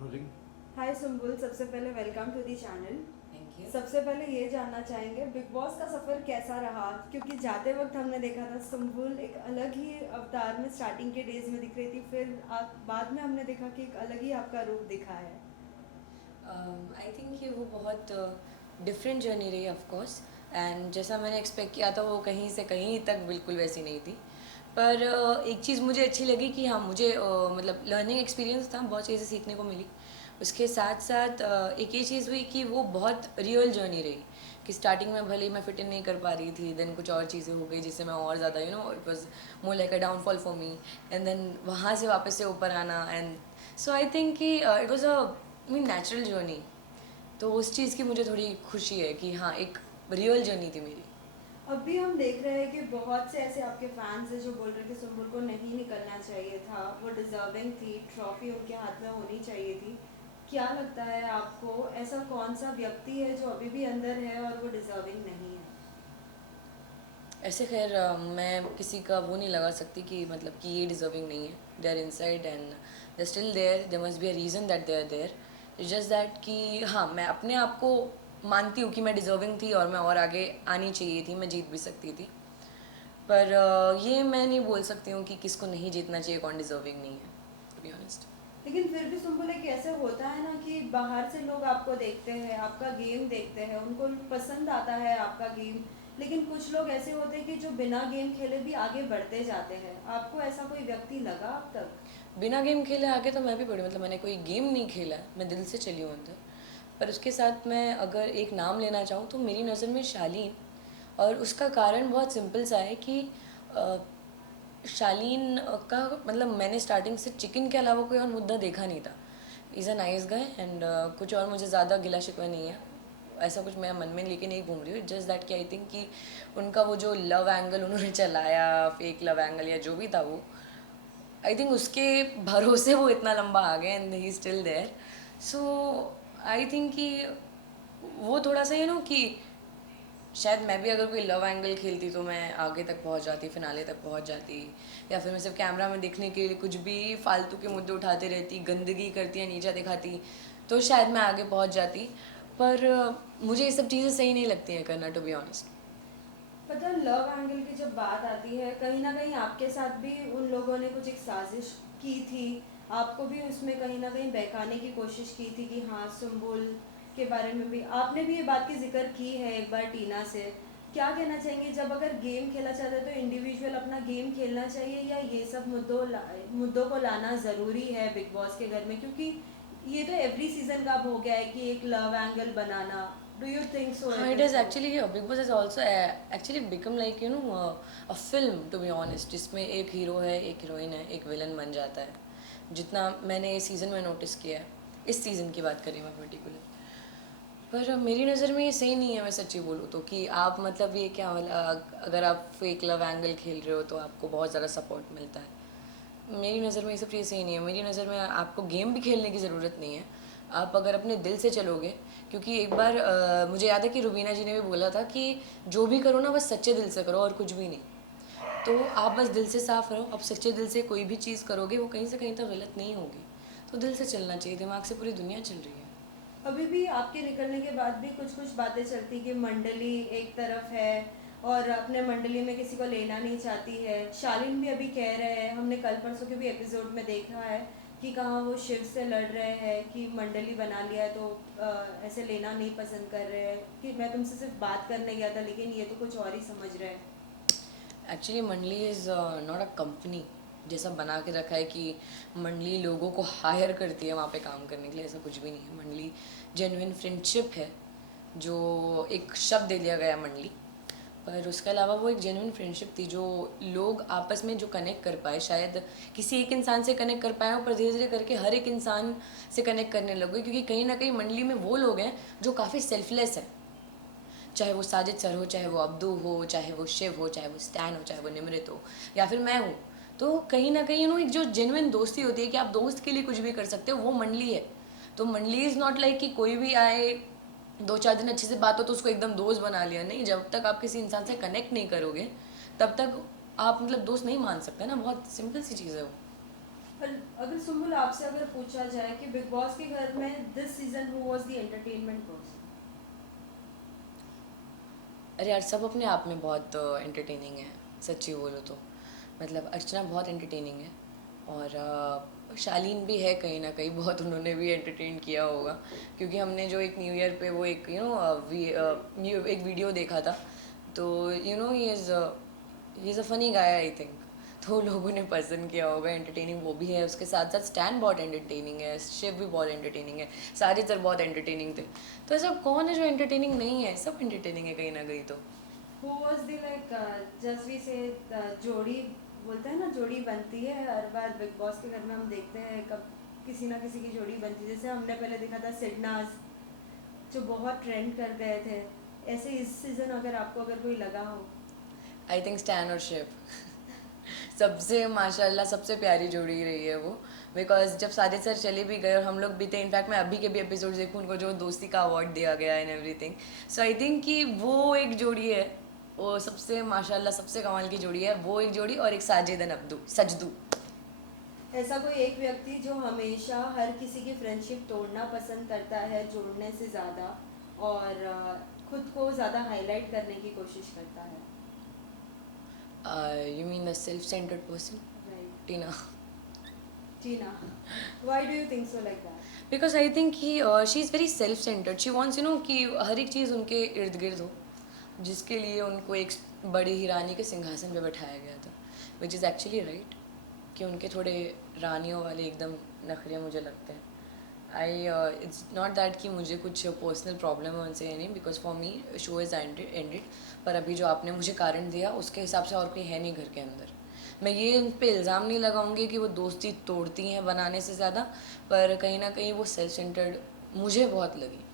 Rolling. हाय सुम्बुल, सबसे पहले welcome to the channel. Thank you. सबसे पहले ये जानना चाहेंगे बिग बॉस का सफ़र कैसा रहा, क्योंकि जाते वक्त हमने देखा था सुम्बुल एक अलग ही अवतार में स्टार्टिंग के डेज में दिख रही थी, फिर आप बाद में हमने देखा कि एक अलग ही आपका रूप दिखा है। आई थिंक कि वो बहुत डिफरेंट जर्नी रही ऑफ कोर्स। एंड जैसा मैंने एक्सपेक्ट किया था वो कहीं से कहीं तक बिल्कुल वैसी नहीं थी। पर एक चीज़ मुझे अच्छी लगी कि हाँ मुझे मतलब लर्निंग एक्सपीरियंस था, बहुत चीज़ें सीखने को मिली। उसके साथ साथ एक ये चीज़ हुई कि वो बहुत रियल जर्नी रही कि स्टार्टिंग में भले ही मैं फिट इन नहीं कर पा रही थी, देन कुछ और चीज़ें हो गई जिससे मैं और ज़्यादा it was more like a downfall for me. And then वहाँ से वापस से ऊपर आना, एंड सो आई थिंक कि it was a mean natural journey. तो उस चीज़ की मुझे थोड़ी खुशी है कि हाँ एक रियल जर्नी थी मेरी। अभी हम देख रहे हैं कि बहुत से ऐसे आपके फैंस हैं जो बोल रहे हैं कि सुम्बुल को नहीं निकलना चाहिए था, वो डिजर्विंग थी, ट्रॉफी उनके हाथ में होनी चाहिए थी। क्या लगता है आपको, ऐसा कौन सा व्यक्ति है जो अभी भी अंदर है और वो डिजर्विंग नहीं है? ऐसे खैर मैं किसी का वो नहीं लगा सकती कि मतलब कि ये डिजर्विंग नहीं है। They are inside and they still there, they must be a reason that they are there. It's just that कि हाँ मैं अपने आप को मानती हूँ कि मैं डिजर्विंग थी और मैं और आगे आनी चाहिए थी, मैं जीत भी सकती थी। पर ये मैं नहीं बोल सकती हूँ कि किसको नहीं जीतना चाहिए, कौन डिजर्विंग नहीं है, टू बी ऑनेस्ट। लेकिन फिर भी सुम्बुल, एक ऐसे होता है ना कि बाहर से लोग आपको देखते हैं, आपका गेम देखते हैं, उनको पसंद आता है आपका गेम, लेकिन कुछ लोग ऐसे होते हैं कि जो बिना गेम खेले भी आगे बढ़ते जाते हैं। आपको ऐसा कोई व्यक्ति लगा अब तक? बिना गेम खेले आगे तो मैं भी पढ़ी, मतलब मैंने कोई गेम नहीं खेला है, मैं दिल से चली हूँ अंदर। पर उसके साथ मैं अगर एक नाम लेना चाहूँ तो मेरी नज़र में शालीन। और उसका कारण बहुत सिंपल सा है कि अ, शालीन का मतलब मैंने स्टार्टिंग से चिकन के अलावा कोई और मुद्दा देखा नहीं था। Is a nice guy and कुछ और मुझे ज़्यादा गिला शिकवा नहीं है, ऐसा कुछ मेरा मन में लेके नहीं घूम रही हूँ। जस्ट दैट कि आई थिंक कि उनका वो जो लव एंगल उन्होंने चलाया, फेक लव एंगल या जो भी था वो, आई थिंक उसके भरोसे वो इतना लंबा आ गए and he still there. So I think कि वो थोड़ा सा कि शायद मैं भी अगर कोई लव एंगल खेलती तो मैं आगे तक पहुंच जाती, फिनाले तक पहुंच जाती। या फिर मैं सिर्फ कैमरा में दिखने के लिए कुछ भी फालतू के मुद्दे उठाते रहती, गंदगी करती या नीचा दिखाती, तो शायद मैं आगे पहुंच जाती। पर मुझे ये सब चीज़ें सही नहीं लगती हैं करना, टू बी ऑनेस्ट। पता है, लव एंगल की जब बात आती है, कहीं ना कहीं आपके साथ भी उन लोगों ने कुछ एक साजिश की थी। आपको भी उसमें कहीं ना कहीं बहकाने की कोशिश की थी कि हाँ, सुम्बुल के बारे में भी आपने भी ये बात की जिक्र की है एक बार टीना से। क्या कहना चाहेंगे, जब अगर गेम खेला चाहते हैं तो इंडिविजुअल अपना गेम खेलना चाहिए, या ये सब मुद्दों को लाना ज़रूरी है बिग बॉस के घर में, क्योंकि ये तो एवरी सीजन का अब हो गया है कि एक लव एंगल बनाना। डू यू थिंक सो हाँ it it is is so? Actually Bigg Boss is also actually become like a film, to be honest, जिसमें एक हीरो है, एक हीरोइन है, एक विलन बन जाता है। जितना मैंने इस सीज़न में नोटिस किया है, इस सीज़न की बात करी मैं पर्टिकुलर। पर मेरी नज़र में ये सही नहीं है, मैं सच्ची बोलूँ तो, कि आप मतलब ये क्या वाला, अगर आप फेक लव एंगल खेल रहे हो तो आपको बहुत ज़्यादा सपोर्ट मिलता है। मेरी नज़र में ये सब चीज़ें सही नहीं है। मेरी नज़र में आपको गेम भी खेलने की ज़रूरत नहीं है। आप अगर अपने दिल से चलोगे, क्योंकि एक बार मुझे याद है कि रुबीना जी ने भी बोला था कि जो भी करो ना बस सच्चे दिल से करो और कुछ भी नहीं। तो आप बस दिल से साफ रहो, आप सच्चे दिल से कोई भी चीज़ करोगे वो कहीं से कहीं तक गलत नहीं होगी। तो दिल से चलना चाहिए, दिमाग से पूरी दुनिया चल रही है। अभी भी आपके निकलने के बाद भी कुछ कुछ बातें चलती कि मंडली एक तरफ है और अपने मंडली में किसी को लेना नहीं चाहती है। शालीन भी अभी कह रहे हैं, हमने कल परसों के भी एपिसोड में देखा है कि कहाँ वो शिव से लड़ रहे हैं कि मंडली बना लिया है तो ऐसे लेना नहीं पसंद कर रहे हैं, कि मैं तुमसे सिर्फ बात करने गया था, लेकिन ये तो कुछ और ही समझ रहे हैं। एक्चुअली मंडली इज़ नॉट अ कंपनी जैसा बना के रखा है कि मंडली लोगों को हायर करती है वहाँ पे काम करने के लिए, ऐसा कुछ भी नहीं है। मंडली जेन्युइन फ्रेंडशिप है, जो एक शब्द दे दिया गया मंडली। पर उसके अलावा वो एक जेन्युइन फ्रेंडशिप थी, जो लोग आपस में जो कनेक्ट कर पाए, शायद किसी एक इंसान से कनेक्ट कर पाए हो, पर धीरे धीरे करके हर एक इंसान से कनेक्ट करने लगे, क्योंकि कहीं ना कहीं मंडली में वो लोग हैं जो काफ़ी सेल्फलेस हैं। चाहे वो साजिद सर हो, चाहे वो अब्दू हो, चाहे वो शिव हो, चाहे वो स्टैन हो, चाहे वो निमृत हो, या फिर मैं हूँ। तो कहीं ना कहीं एक जो जेन्युइन दोस्ती होती है कि आप दोस्त के लिए कुछ भी कर सकते हो, वो मंडली है। तो मंडली इज़ नॉट लाइक कि कोई भी आए, दो चार दिन अच्छे से बात हो तो उसको एकदम दोस्त बना लिया। नहीं, जब तक आप किसी इंसान से कनेक्ट नहीं करोगे तब तक आप मतलब दोस्त नहीं मान सकते ना, बहुत सिंपल सी चीज़ है वो। और अगर सुम्बुल आपसे अगर पूछा जाए कि बिग बॉस के घर में this season who was the entertainment person? अरे यार, सब अपने आप में बहुत एंटरटेनिंग है, सच्ची बोलो तो। मतलब अर्चना बहुत एंटरटेनिंग है, और शालीन भी है कहीं ना कहीं, बहुत उन्होंने भी एंटरटेन किया होगा। क्योंकि हमने जो एक न्यू ईयर पे वो एक एक वीडियो देखा था, तो he is a funny guy I think. तो लोगों ने पसंद किया होगा, एंटरटेनिंग वो भी है, उसके साथ साथ स्टैन बहुत एंटरटेनिंग है, शिव भी बहुत एंटरटेनिंग है, सारे सर बहुत एंटरटेनिंग थे। तो ऐसा कौन है जो एंटरटेनिंग नहीं है? सब एंटरटेनिंग है कहीं ना कहीं तो। Who was the like, just we say जोड़ी बोलते हैं ना, जोड़ी बनती है हर बार बिग बॉस के घर में, हम देखते हैं कब किसी ना किसी की जोड़ी बनती है। जैसे हमने पहले देखा था सिडनाज, जो बहुत ट्रेंड कर गए थे। ऐसे इस सीजन अगर आपको अगर कोई लगा हो? आई थिंक स्टैन और शिव सबसे माशाल्लाह सबसे प्यारी जोड़ी रही है वो। बिकॉज जब साजिद सर चले भी गए और हम लोग भी थे, इनफैक्ट मैं अभी के भी एपिसोड देखूँ, उनको जो दोस्ती का अवार्ड दिया गया and everything. So I think कि वो एक जोड़ी है, वो सबसे माशाल्लाह सबसे कमाल की जोड़ी है, वो एक जोड़ी, और एक साजिद एंड अब्दू सजदू। ऐसा कोई एक व्यक्ति जो हमेशा हर किसी की फ्रेंडशिप तोड़ना पसंद करता है जोड़ने से ज़्यादा, और खुद को ज़्यादा हाईलाइट करने की कोशिश करता है? You mean the self centred person? Right. Tina. Tina, why do you think so like that? Because I think he she is very self centred, she wants कि हर एक चीज़ उनके इर्द गिर्द हो, जिसके लिए उनको एक बड़ी ही रानी के सिंहासन पे बैठाया गया था, विच इज़ एक्चुअली राइट। कि उनके थोड़े रानियों वाले एकदम नखरे मुझे लगते हैं। आई इट्स नॉट दैट कि मुझे कुछ पर्सनल प्रॉब्लम है उनसे, नहीं, because for me show is ended. पर अभी जो आपने मुझे कारण दिया उसके हिसाब से और कोई है नहीं घर के अंदर। मैं ये उन पर इल्ज़ाम नहीं लगाऊंगी कि वो दोस्ती तोड़ती हैं बनाने से ज़्यादा, पर कहीं ना कहीं वो सेल्फ सेंटर्ड मुझे बहुत लगी।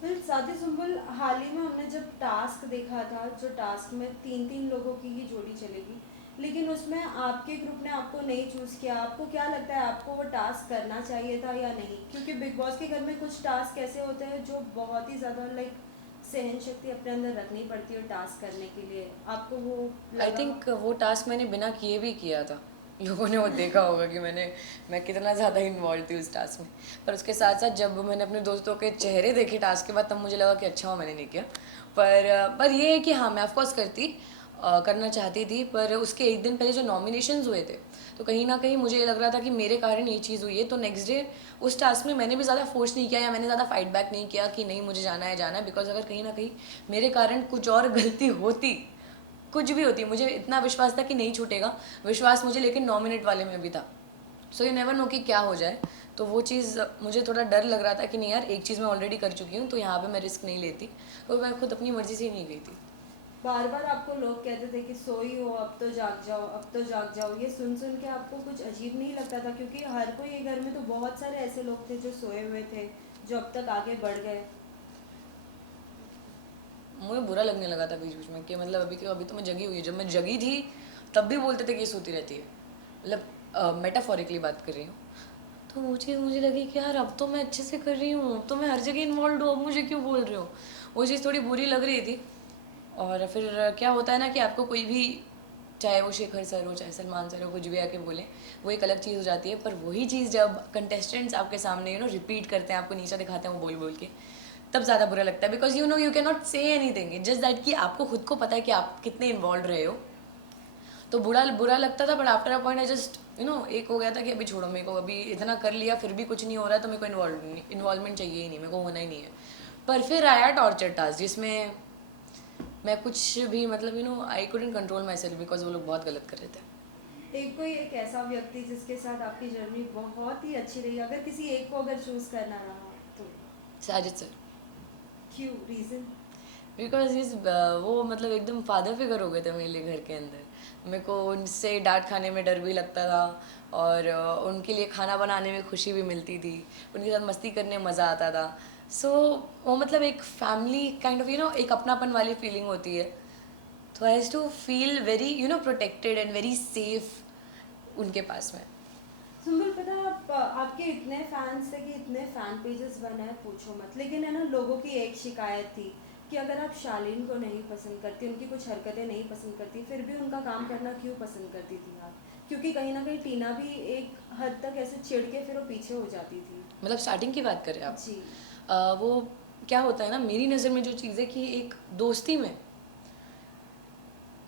फिर साथी सुम्बुल, हाल ही में हमने जब टास्क देखा था, जो टास्क में 3-3 लोगों की ही जोड़ी चलेगी, लेकिन उसमें आपके ग्रुप ने आपको नहीं चूज़ किया। आपको क्या लगता है, आपको वो टास्क करना चाहिए था या नहीं? क्योंकि बिग बॉस के घर में कुछ टास्क ऐसे होते हैं जो बहुत ही ज़्यादा लाइक सहन शक्ति अपने अंदर रखनी पड़ती है टास्क करने के लिए। आपको वो आई लगा? थिंक वो टास्क मैंने बिना किए भी किया था। लोगों ने वो देखा होगा कि मैं कितना ज़्यादा इन्वॉल्व थी उस टास्क में। पर उसके साथ साथ जब मैंने अपने दोस्तों के चेहरे देखे टास्क के बाद, तब मुझे लगा कि अच्छा हुआ मैंने नहीं किया। पर ये है कि हाँ, मैं ऑफकोर्स करना चाहती थी। पर उसके एक दिन पहले जो नॉमिनेशंस हुए थे, तो कहीं ना कहीं मुझे ये लग रहा था कि मेरे कारण ये चीज़ हुई है। तो नेक्स्ट डे उस टास्क में मैंने भी ज़्यादा फोर्स नहीं किया, या मैंने ज़्यादा फाइट बैक नहीं किया कि नहीं मुझे जाना है, बिकॉज अगर कहीं ना कहीं मेरे कारण कुछ और गलती होती, कुछ भी होती, मुझे इतना विश्वास था कि नहीं छूटेगा विश्वास मुझे, लेकिन नॉमिनेट वाले में भी था। सो यू नेवर नो कि क्या हो जाए। तो वो चीज़ मुझे थोड़ा डर लग रहा था कि नहीं यार, एक चीज़ मैं ऑलरेडी कर चुकी हूँ, तो यहाँ पे मैं रिस्क नहीं लेती। तो मैं खुद अपनी मर्ज़ी से ही नहीं गई थी। बार बार आपको लोग कहते थे कि सोई हो, अब तो जाग जाओ, अब तो जाग जाओ। ये सुन सुन के आपको कुछ अजीब नहीं लगता था? क्योंकि हर कोई ये घर में तो बहुत सारे ऐसे लोग थे जो सोए हुए थे, जो अब तक आगे बढ़ गए। मुझे बुरा लगने लगा था बीच बीच में कि मतलब अभी तो मैं जगी हुई है। जब मैं जगी थी तब भी बोलते थे कि ये सोती रहती है, मतलब मेटाफोरिकली बात कर रही हूँ। तो वो चीज़ मुझे लगी कि यार अब तो मैं अच्छे से कर रही हूँ, अब तो मैं हर जगह इन्वॉल्व हूँ, अब मुझे क्यों बोल रहे हो। वो चीज़ थोड़ी बुरी लग रही थी। और फिर क्या होता है ना कि आपको कोई भी, चाहे वो शेखर सर हो चाहे सलमान सर हो, कुछ भी आके बोले, वो एक अलग चीज़ हो जाती है। पर वही चीज़ जब कंटेस्टेंट्स आपके सामने रिपीट करते हैं, आपको नीचा दिखाते हैं वो बोल बोल के, तब ज़्यादा बुरा लगता है। बिकॉज यू कैन नॉट से एनी थिंग, जस्ट दैट कि आपको खुद को पता है कि आप कितने इन्वॉल्व रहे हो। तो बुरा बुरा लगता था, but after a point I just एक हो गया था कि अभी छोड़ो, मेरे को अभी इतना कर लिया फिर भी कुछ नहीं हो रहा है, तो मेरे को इन्वॉल्वमेंट चाहिए ही नहीं, मेरे को होना ही नहीं है। पर फिर आया टॉर्चर टास्क, जिसमें मैं कुछ भी मतलब I couldn't control my self, because वो लोग बहुत गलत कर रहे थे। एक कोई एक ऐसा व्यक्ति जिसके साथ आपकी जर्नी बहुत ही अच्छी रही, अगर किसी एक को अगर चूज़ करना रहा तो? साजिद सर। क्यों, रीज़न? बिकॉज इस वो मतलब एकदम फादर फिगर हो गए थे मेरे लिए घर के अंदर। मेरे को उनसे डांट खाने में डर भी लगता था, और उनके लिए खाना बनाने में खुशी भी मिलती थी, उनके साथ मस्ती करने में मज़ा आता था। सो वो मतलब एक फैमिली काइंड ऑफ एक अपनापन वाली फीलिंग होती है। तो I has to feel very protected and very safe उनके पास में। सुंबुल, पता है आप, आपके इतने फैंस थे कि इतने फैन पेजेस बने हैं, पूछो मत। लेकिन है ना, लोगों की एक शिकायत थी कि अगर आप शालीन को नहीं पसंद करती, उनकी कुछ हरकतें नहीं पसंद करती, फिर भी उनका काम करना क्यों पसंद करती थी आप? क्योंकि कहीं ना कहीं टीना भी एक हद तक ऐसे चिढ़ के फिर वो पीछे हो जाती थी। मतलब स्टार्टिंग की बात करें आप, जी। वो क्या होता है ना, मेरी नज़र में जो चीज़ है कि एक दोस्ती में,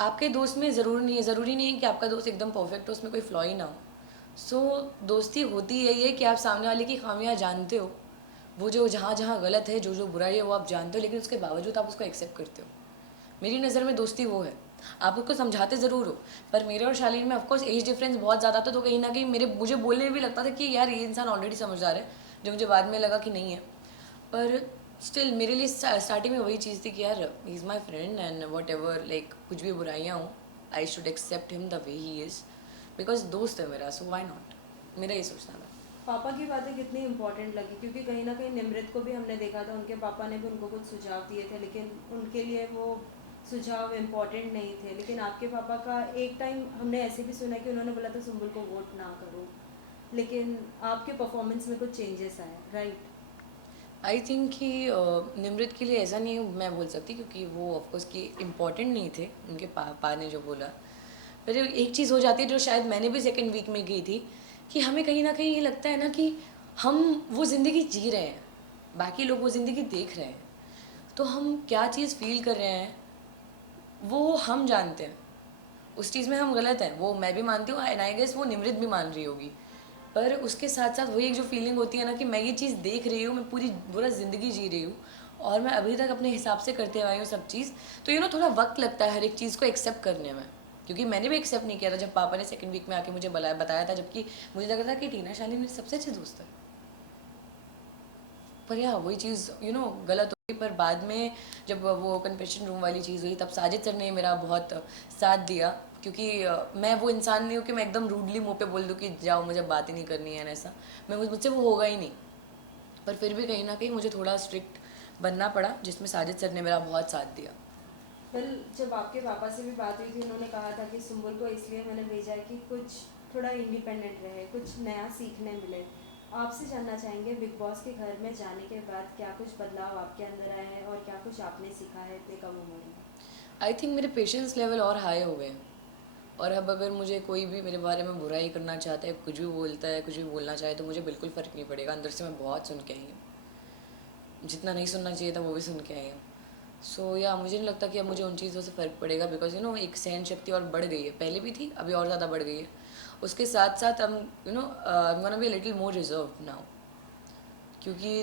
आपके दोस्त में ज़रूरी नहीं है कि आपका दोस्त एकदम परफेक्ट हो, उसमें कोई फ्लॉ ही ना हो। सो दोस्ती होती यही है कि आप सामने वाले की खामियां जानते हो, वो जो जहाँ जहाँ गलत है, जो जो बुराई है वो आप जानते हो, लेकिन उसके बावजूद आप उसको एक्सेप्ट करते हो। मेरी नज़र में दोस्ती वो है। आप उसको समझाते ज़रूर हो, पर मेरे और शालीन में ऑफकोर्स एज डिफरेंस बहुत ज़्यादा था, तो कहीं ना कहीं मुझे बोलने में भी लगता था कि यार ये इंसान ऑलरेडी समझदार है, जो मुझे बाद में लगा कि नहीं है। पर स्टिल मेरे लिए स्टार्टिंग में वही चीज़ थी कि यार he is my friend and whatever, like कुछ भी बुराइयाँ हों, I should accept him the way he is, because दोस्त है मेरा, सो वाई नॉट। मेरा ये सोचना था। पापा की बातें कितनी इंपॉर्टेंट लगी, क्योंकि कहीं ना कहीं निमृत को भी हमने देखा था, उनके पापा ने भी उनको कुछ सुझाव दिए थे, लेकिन उनके लिए वो सुझाव इम्पॉर्टेंट नहीं थे। लेकिन आपके पापा का एक टाइम हमने ऐसे भी सुना कि उन्होंने बोला था सुम्बुल को वोट ना करो, लेकिन आपके परफॉर्मेंस में कुछ चेंजेस आए, राइट? आई थिंक कि निमृत के लिए ऐसा नहीं मैं बोल सकती, क्योंकि वो ऑफकोर्स कि इम्पॉर्टेंट नहीं थे, उनके पापा ने जो बोला। पर एक चीज़ हो जाती है जो शायद मैंने भी सेकेंड वीक में की थी, कि हमें कहीं ना कहीं ये लगता है ना कि हम वो ज़िंदगी जी रहे हैं, बाकी लोग वो ज़िंदगी देख रहे हैं, तो हम क्या चीज़ फील कर रहे हैं वो हम जानते हैं। उस चीज़ में हम गलत हैं, वो मैं भी मानती हूँ, एंड आई गेस वो निमृत भी मान रही होगी। पर उसके साथ साथ वही एक जो फीलिंग होती है ना कि मैं ये चीज़ देख रही हूँ, मैं पूरा ज़िंदगी जी रही हूँ, और मैं अभी तक अपने हिसाब से करते आई हूँ सब चीज़, तो थोड़ा वक्त लगता है हर एक चीज़ को एक्सेप्ट करने में। क्योंकि मैंने भी एक्सेप्ट नहीं किया था जब पापा ने सेकंड वीक में आके मुझे बताया था, जबकि मुझे लगा था कि टीना शालीन मेरी सबसे अच्छी दोस्त है। पर यार वही चीज़ गलत हो गई। पर बाद में जब वो कन्फेशन रूम वाली चीज़ हुई, तब साजिद सर ने मेरा बहुत साथ दिया, क्योंकि मैं वो इंसान नहीं हूँ कि मैं एकदम रूडली मुंह पे बोल दूँ कि जाओ मुझे बात ही नहीं करनी है, ऐसा मुझसे वो होगा ही नहीं। पर फिर भी कहीं ना कहीं मुझे थोड़ा स्ट्रिक्ट बनना पड़ा, जिसमें साजिद सर ने मेरा बहुत साथ दिया। वेल, जब आपके पापा से भी बात हुई थी, उन्होंने कहा था कि सुम्बुल को इसलिए मैंने भेजा है कि कुछ थोड़ा इंडिपेंडेंट रहे, कुछ नया सीखने मिले। आपसे जानना चाहेंगे, बिग बॉस के घर में जाने के बाद क्या कुछ बदलाव आपके अंदर आए हैं और क्या कुछ आपने सीखा है इतने कम उम्र में? आई थिंक मेरे पेशेंस लेवल और हाई हो गए हैं, और अब अगर मुझे कोई भी मेरे बारे में बुराई करना चाहता है, कुछ भी बोलता है, कुछ भी बोलना चाहे, तो मुझे बिल्कुल फ़र्क नहीं पड़ेगा। अंदर से मैं बहुत सुन के आई हूँ, जितना नहीं सुनना चाहिए था वो भी सुन के आई हूँ। सो या मुझे नहीं लगता कि अब मुझे उन चीज़ों से फ़र्क पड़ेगा, बिकॉज एक सहन शक्ति और बढ़ गई है, पहले भी थी, अभी और ज़्यादा बढ़ गई है। उसके साथ साथ हम I am gonna be a little more reserve now, क्योंकि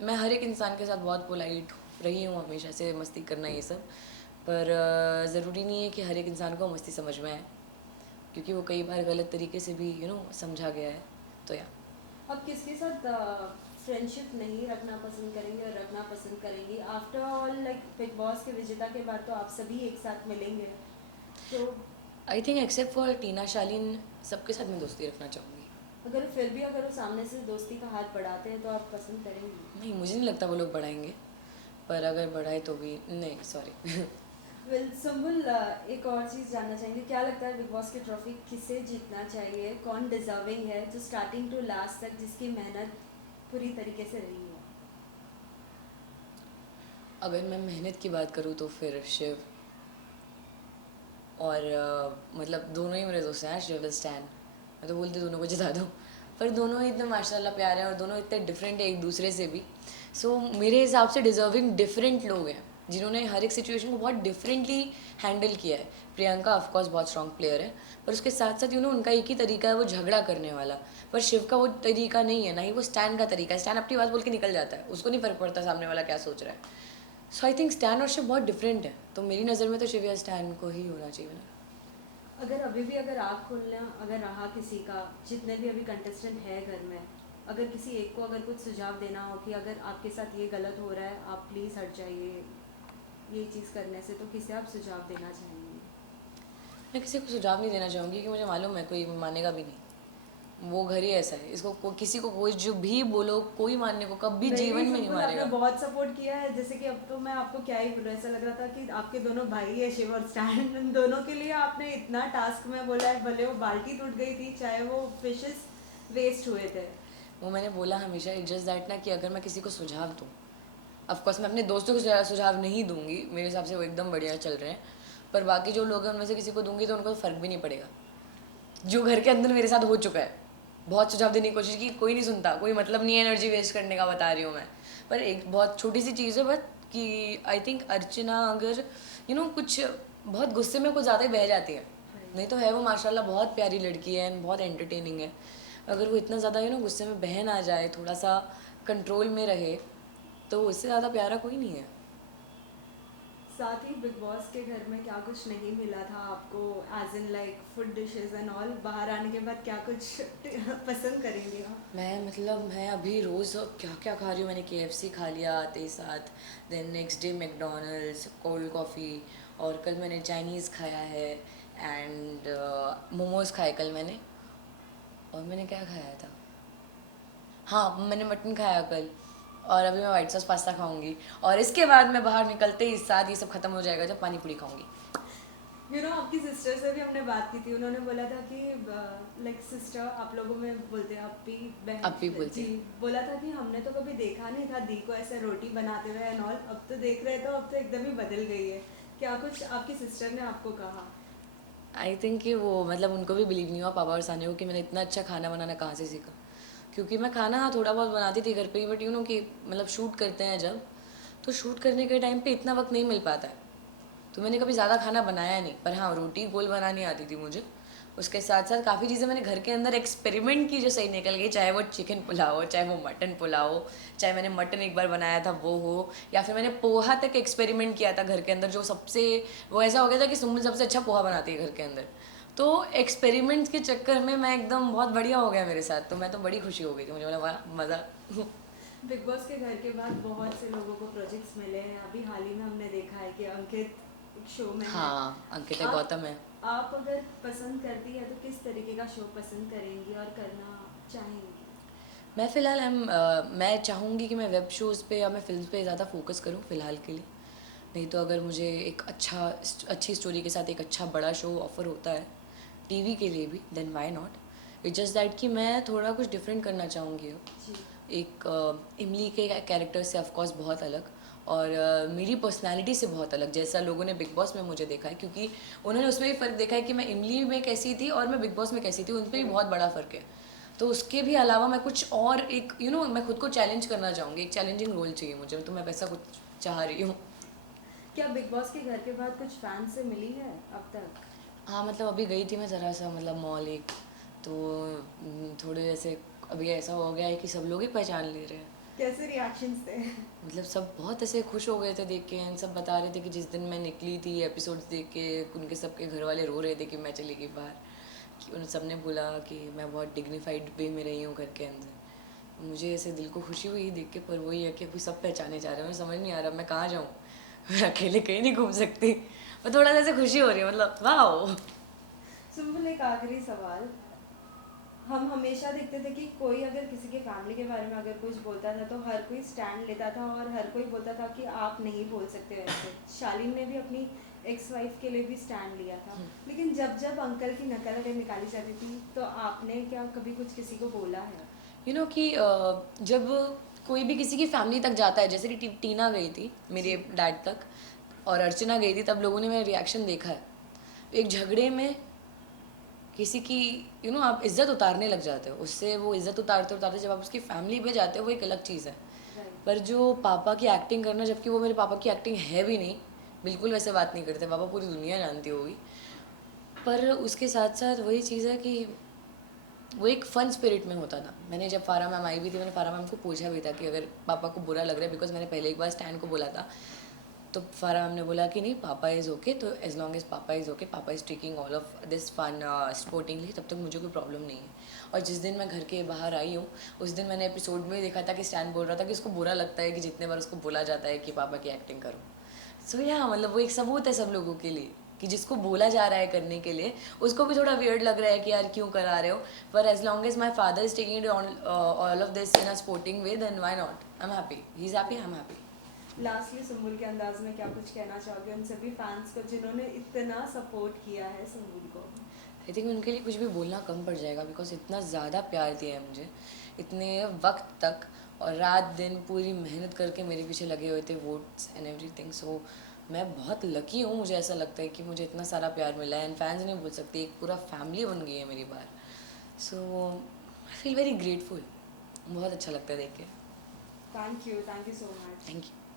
मैं हर एक इंसान के साथ बहुत पोलाइट रही हूँ हमेशा से, मस्ती करना ये सब। पर ज़रूरी नहीं है कि हर एक इंसान को मस्ती समझ में आए, क्योंकि वो कई बार गलत तरीके से भी समझा गया है। तो या आप किसके साथ फ्रेंडशिप नहीं रखना पसंद करेंगे और रखना पसंद करेंगी? After all, like big boss के विजेता के बाद तो आप सभी एक साथ मिलेंगे, तो आई थिंक एक्सेप्ट फॉर टीना शालीन, सबके साथ मैं दोस्ती रखना चाहूँगी। अगर फिर भी अगर वो सामने से दोस्ती का हाथ बढ़ाते हैं तो आप पसंद करेंगी? नहीं, मुझे नहीं लगता वो लोग बढ़ाएंगे, पर अगर बढ़ाए तो भी नहीं, सॉरी। वेल सुम्बुल, एक और चीज़ जानना चाहेंगे, क्या लगता है बिग बॉस की ट्रॉफी किसे जीतना चाहिए? कौन डिजर्विंग है जो स्टार्टिंग टू लास्ट तक जिसकी मेहनत पूरी तरीके से रही हो? अगर मैं मेहनत की बात करूँ तो फिर शिव, और मतलब दोनों ही मेरे दोस्त हैं, शिव स्टैन, मैं तो बोलती दोनों को जिता दो। पर दोनों ही इतने माशाल्लाह प्यारे हैं, और दोनों इतने डिफरेंट है एक दूसरे से भी। सो मेरे हिसाब से डिजर्विंग डिफरेंट लोग हैं, जिन्होंने हर एक सिचुएशन को बहुत डिफरेंटली हैंडल किया है। प्रियंका ऑफकोर्स बहुत स्ट्रॉन्ग प्लेयर है, पर उसके साथ साथ उनका एक ही तरीका है, वो झगड़ा करने वाला। पर शिव का वो तरीका नहीं है, ना ही वो स्टैन का तरीका है। स्टैन अपनी बात बोल के निकल जाता है, उसको नहीं फ़र्क पड़ता सामने वाला क्या सोच रहा है। सो आई थिंक स्टैन और शिव बहुत डिफरेंट है, तो मेरी नज़र में तो शिव या स्टैन को ही होना चाहिए ना। अगर अभी भी अगर आँख खोलना अगर रहा किसी का, जितने भी अभी कंटेस्टेंट है घर में, अगर किसी एक को अगर कुछ सुझाव देना हो कि अगर आपके साथ ये गलत हो रहा है, आप प्लीज़ हट जाइए ये चीज़ करने से, तो किसे आप सुझाव देना चाहेंगे? मैं किसी को सुझाव नहीं देना चाहूँगी, कि मुझे मालूम है कोई मानेगा भी नहीं। वो घर ही ऐसा है, इसको किसी को कोई जो भी बोलो, कोई मानने को कभी जीवन में नहीं सुम्बुल, आपने मानेगा। बहुत सपोर्ट किया है, जैसे कि अब तो मैं आपको क्या ही बोलूँ, ऐसा लग रहा था कि आपके दोनों भाई है शिव और स्टैन, उन दोनों के लिए आपने इतना टास्क में बोला है, भले वो बाल्टी टूट गई थी, चाहे वो फिशेस वेस्ट हुए थे। वो मैंने बोला हमेशा, इट जस्ट दैट ना, कि अगर मैं किसी को सुझाव दूँ, ऑफकोर्स मैं अपने दोस्तों को सुझाव नहीं दूंगी, मेरे हिसाब से वो एकदम बढ़िया चल रहे हैं। पर बाकी जो लोग हैं उनमें से किसी को दूंगी तो उनको फ़र्क भी नहीं पड़ेगा। जो घर के अंदर मेरे साथ हो चुका है। बहुत सुझाव देने की कोशिश की, कोई नहीं सुनता, कोई मतलब नहीं है एनर्जी वेस्ट करने का, बता रही हूँ मैं। पर एक बहुत छोटी सी चीज़ है बट कि आई थिंक अर्चना अगर कुछ बहुत गुस्से में कुछ ज़्यादा ही बह जाती है, नहीं तो है वो माशाल्लाह बहुत प्यारी लड़की है एंड बहुत एंटरटेनिंग है। अगर वो इतना ज़्यादा गुस्से में बह ना जाए, थोड़ा सा कंट्रोल में रहे, तो उससे ज़्यादा प्यारा कोई नहीं है। साथ ही बिग बॉस के घर में क्या कुछ नहीं मिला था आपको, as in like food dishes and all, बाहर आने के बाद क्या कुछ पसंद करेंगे आप? मैं अभी रोज़ क्या क्या खा रही हूँ। मैंने KFC खा लिया आते ही साथ, then next day McDonald's, cold coffee, और कल मैंने चाइनीज़ खाया है एंड मोमोज़ खाए कल मैंने। और मैंने क्या खाया था, हाँ मैंने मटन खाया कल, और अभी मैं वाइट सॉस पास्ता खाऊंगी, और इसके बाद मैं बाहर निकलते ही साथ ये सब खत्म हो जाएगा जब पानी पूरी खाऊंगी। आपकी सिस्टर से भी हमने बात की थी, उन्होंने बोला था कि लाइक सिस्टर आप लोगों में बोलते हैं अपी बहन, अब भी बोलते जी, हैं। बोला था कि हमने तो कभी देखा नहीं था दी को ऐसे रोटी बनाते हुए एंड ऑल, अब तो देख रहे तो अब तो एकदम ही बदल गई है। क्या कुछ आपकी सिस्टर ने आपको कहा? आई थिंक कि वो मतलब उनको भी बिलीव नहीं हुआ पापा और सानिया को कि मैंने इतना अच्छा खाना बनाना कहाँ से सीखा, क्योंकि मैं खाना थोड़ा बहुत बनाती थी घर पे ही, बट कि मतलब शूट करते हैं जब, तो शूट करने के टाइम पे इतना वक्त नहीं मिल पाता है, तो मैंने कभी ज़्यादा खाना बनाया नहीं। पर हाँ रोटी गोल बनानी आती थी मुझे। उसके साथ साथ काफ़ी चीज़ें मैंने घर के अंदर एक्सपेरिमेंट की जो सही निकल गई, चाहे वो चिकन पुलाव हो, चाहे वो मटन पुलाव हो, चाहे मैंने मटन एक बार बनाया था वो हो, या फिर मैंने पोहा तक एक्सपेरिमेंट किया था घर के अंदर, जो सबसे वो ऐसा हो गया था कि सुम्बुल सबसे अच्छा पोहा बनाती है घर के अंदर। तो एक्सपेरिमेंट्स के चक्कर में मैं एकदम बहुत बढ़िया हो गया मेरे साथ, तो मैं तो बड़ी खुशी हो गई थी, मुझे बोला वाह मज़ा। बिग बॉस के घर के बाद बहुत से लोगों को प्रोजेक्ट्स मिले हैं, अभी हाल ही में हमने देखा है कि अंकित एक शो में है। हाँ अंकिता आप गौतम है। आप अगर पसंद करती है तो किस तरीके का शो पसंद करेंगी और करना चाहेंगी? मैं फ़िलहाल मैं चाहूँगी कि मैं वेब शोज़ पे या मैं फ़िल्म पे ज़्यादा फोकस करूँ फ़िलहाल के लिए। नहीं तो अगर मुझे एक अच्छी स्टोरी के साथ एक अच्छा बड़ा शो ऑफ़र होता है टीवी के लिए भी, then why not. It's just that कि मैं थोड़ा कुछ डिफरेंट करना चाहूँगी अब। जी। एक इमली के कैरेक्टर से ऑफ कोर्स बहुत अलग, और मेरी पर्सनालिटी से बहुत अलग, जैसा लोगों ने बिग बॉस में मुझे देखा है, क्योंकि उन्होंने उसमें भी फ़र्क देखा है कि मैं इमली में कैसी थी और मैं बिग बॉस में कैसी थी, उन पर भी बहुत बड़ा फ़र्क है। तो उसके भी अलावा मैं कुछ और एक मैं खुद को चैलेंज करना चाहूँगी, एक चैलेंजिंग रोल चाहिए मुझे, तो मैं वैसा कुछ चाह रही हूँ। क्या बिग बॉस के घर के बाद कुछ फैन से मिली है अब तक? हाँ मतलब अभी गई थी मैं ज़रा सा मतलब मॉल एक, तो थोड़े ऐसे अभी ऐसा हो गया है कि सब लोग ही पहचान ले रहे हैं। कैसे रिएक्शंस थे? मतलब सब बहुत ऐसे खुश हो गए थे देख के, एंड सब बता रहे थे कि जिस दिन मैं निकली थी एपिसोड्स देख के, उनके सबके घर वाले रो रहे थे कि मैं चली गई बाहर, कि उन सब ने बोला कि मैं बहुत डिग्निफाइड वे में रही हूँ घर के अंदर। मुझे ऐसे दिल को खुशी हुई देख के, पर वही है कि अभी सब पहचाने जा रहे हैं, मुझे समझ नहीं आ रहा मैं कहाँ जाऊँ। मैं अकेले कहीं नहीं घूम सकती, और थोड़ा सा ऐसे खुशी हो रही है, मतलब वाह। सुम्बुल, एक आखिरी सवाल। हम हमेशा देखते थे कि कोई अगर किसी के फैमिली के बारे में अगर कुछ बोलता था तो हर कोई स्टैंड लेता था और हर कोई बोलता था कि आप नहीं बोल सकते वैसे। शालीन ने भी अपनी एक्स वाइफ के लिए भी स्टैंड लिया था, लेकिन जब जब अंकल की नकल अगर निकाली जाती थी तो आपने क्या कभी कुछ किसी को बोला है? कि जब कोई भी किसी की फैमिली तक जाता है, जैसे कि टीना गई थी मेरे जी। डैड तक, और अर्चना गई थी, तब लोगों ने मेरा रिएक्शन देखा है। एक झगड़े में किसी की आप इज्जत उतारने लग जाते हो, उससे वो इज्जत उतारते उतारते जब आप उसकी फैमिली पे जाते हो वो एक अलग चीज़ है। राइट। पर जो पापा की एक्टिंग करना, जबकि वो मेरे पापा की एक्टिंग है भी नहीं, बिल्कुल वैसे बात नहीं करते, पापा पूरी दुनिया जानती होगी, पर उसके साथ साथ वही चीज़ है कि वो एक फ़न स्पिरिट में होता था। मैंने जब फारा मैम आई भी थी, मैंने फारा मैम को पूछा भी था कि अगर पापा को बुरा लग रहा है, बिकॉज मैंने पहले एक बार स्टैंड को बोला था, तो फारा मैम ने बोला कि नहीं पापा इज़ ओके, तो एज लॉन्ग एज पापा इज़ ओके, पापा is taking all of this fun sportingly, तब तक मुझे कोई प्रॉब्लम नहीं है। और जिस दिन मैं घर के बाहर आई हूँ, उस दिन मैंने एपिसोड में देखा था कि स्टैंड बोल रहा था कि उसको बुरा लगता है कि जितने बार उसको बोला जाता है कि पापा की एक्टिंग करो। सो या मतलब वो एक सबूत है सब लोगों के लिए कि जिसको बोला जा रहा है करने के लिए, उसको भी थोड़ा वियर्ड लग रहा है कि यार क्यों करा रहे हो, पर as long as my father is taking it all of this in a sporting way, then why not, I am happy, he is happy, I am happy. Lastly Sumbul के अंदाज में क्या कुछ कहना चाहोगे उन सभी फैंस को जिन्होंने इतना सपोर्ट किया है सुम्बुल को? आई थिंक उनके लिए कुछ भी बोलना कम पड़ जाएगा, बिकॉज इतना ज़्यादा प्यार दिया है मुझे इतने वक्त तक, और रात दिन पूरी मेहनत करके मेरे पीछे लगे हुए थे वोट्स एंड एवरीथिंग। सो मैं बहुत लकी हूँ, मुझे ऐसा लगता है कि मुझे इतना सारा प्यार मिला है, एंड फैंस नहीं बोल सकते, एक पूरा फैमिली बन गई है मेरी बार। सो आई फील वेरी ग्रेटफुल, बहुत अच्छा लगता है देख के। Thank you so much. Thank you.